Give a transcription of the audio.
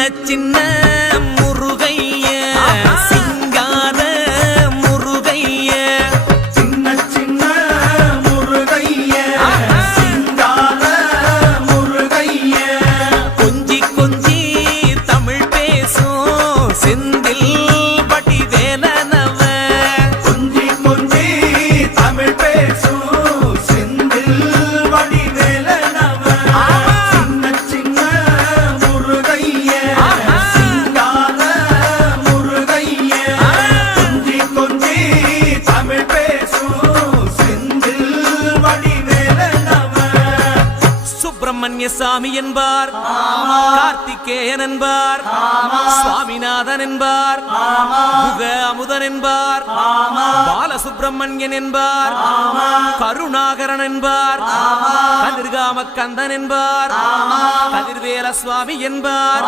சின்ன முருகைய சிங்கார முருகைய சின்ன சின்ன முருகைய சிங்கார முருகைய கொஞ்சி கொஞ்சி தமிழ் பேசும் செந்தில் வடிவேலனவ கொஞ்சி கொஞ்சி தமிழ் பேசும் செந்தில் வடிவேலனவ சின்ன சின்ன முருகைய சிங்கார முருகைய கொஞ்சி கொஞ்சி தமிழ் பேசும் செந்தில் வடிவேலனவ சுப்பிரமணிய சாமி என்பார் கார்த்திகேயன் என்பார் சுவாமிநாதன் என்பார் முக அமுதன் என்பார் பாலசுப்பிரமணியன் என்பார் கருணாகரன் என்பார் கதிர்காம கந்தன் என்பார் கதிர்வேல சுவாமி என்பார்